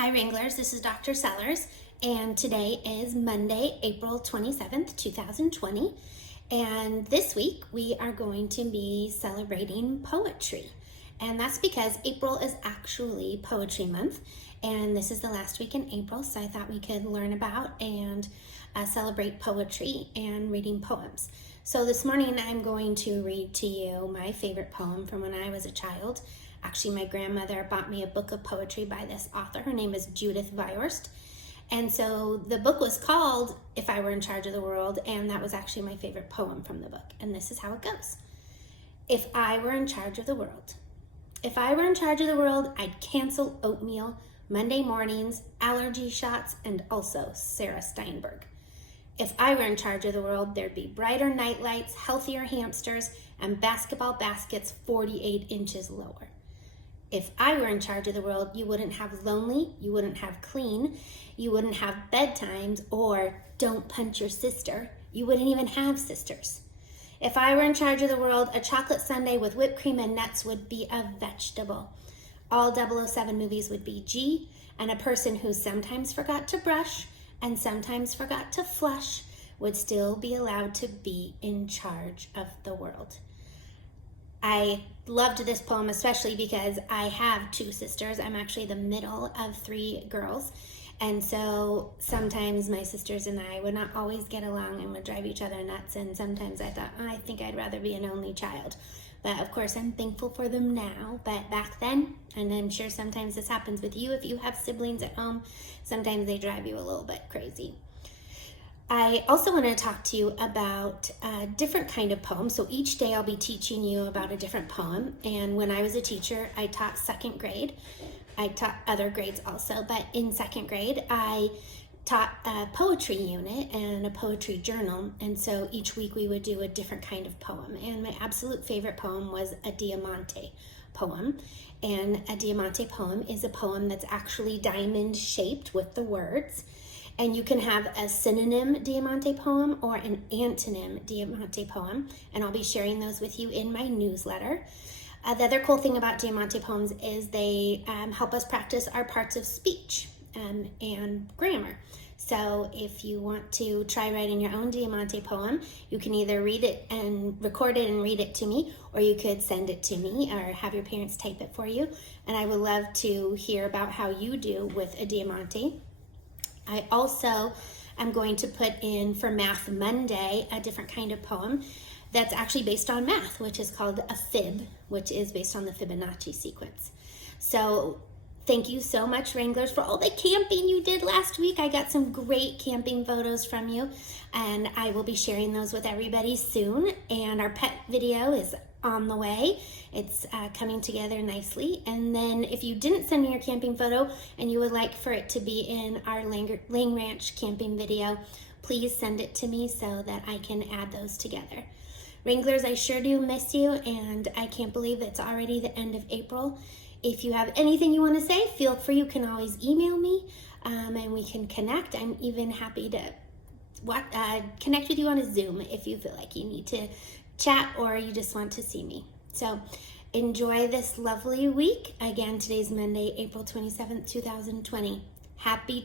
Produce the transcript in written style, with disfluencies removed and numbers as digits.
Hi Wranglers, this is Dr. Sellers, and today is Monday, April 27th, 2020. And this week we are going to be celebrating poetry. And that's because April is actually Poetry Month, and this is the last week in April, so I thought we could learn about and celebrate poetry and reading poems. So this morning I'm going to read to you my favorite poem from when I was a child. Actually, my grandmother bought me a book of poetry by this author. Her name is Judith Viorst. And so the book was called If I Were in Charge of the World, and that was actually my favorite poem from the book. And this is how it goes. If I were in charge of the world. If I were in charge of the world, I'd cancel oatmeal, Monday mornings, allergy shots, and also Sarah Steinberg. If I were in charge of the world, there'd be brighter nightlights, healthier hamsters, and basketball baskets 48 inches lower. If I were in charge of the world, you wouldn't have lonely, you wouldn't have clean, you wouldn't have bedtimes or don't punch your sister. You wouldn't even have sisters. If I were in charge of the world, a chocolate sundae with whipped cream and nuts would be a vegetable. All 007 movies would be G, and a person who sometimes forgot to brush and sometimes forgot to flush would still be allowed to be in charge of the world. I loved this poem especially because I have two sisters. I'm actually the middle of three girls. And so sometimes my sisters and I would not always get along and would drive each other nuts. And sometimes I thought, I think I'd rather be an only child. But of course, I'm thankful for them now. But back then, and I'm sure sometimes this happens with you if you have siblings at home, sometimes they drive you a little bit crazy. I also want to talk to you about a different kind of poem. So each day I'll be teaching you about a different poem. And when I was a teacher, I taught second grade. I taught other grades also, but in second grade, I taught a poetry unit and a poetry journal. And so each week we would do a different kind of poem. And my absolute favorite poem was a Diamante poem. And a Diamante poem is a poem that's actually diamond shaped with the words. And you can have a synonym Diamante poem or an antonym Diamante poem, and I'll be sharing those with you in my newsletter. The other cool thing about Diamante poems is they help us practice our parts of speech and grammar. So if you want to try writing your own Diamante poem, you can either read it and record it and read it to me, or you could send it to me or have your parents type it for you. And I would love to hear about how you do with a Diamante. I also am going to put in for Math Monday a different kind of poem that's actually based on math, which is called a fib, which is based on the Fibonacci sequence. So thank you so much, Wranglers, for all the camping you did last week. I got some great camping photos from you, and I will be sharing those with everybody soon. And our pet video is on the way. It's coming together nicely. And then if you didn't send me your camping photo and you would like for it to be in our Lang Ranch camping video, please send it to me so that I can add those together. Wranglers, I sure do miss you, and I can't believe it's already the end of April. If you have anything you want to say, feel free. You can always email me and we can connect. I'm even happy to connect with you on a Zoom if you feel like you need to chat or you just want to see me. So enjoy this lovely week. Again, today's Monday, April 27th, 2020. Happy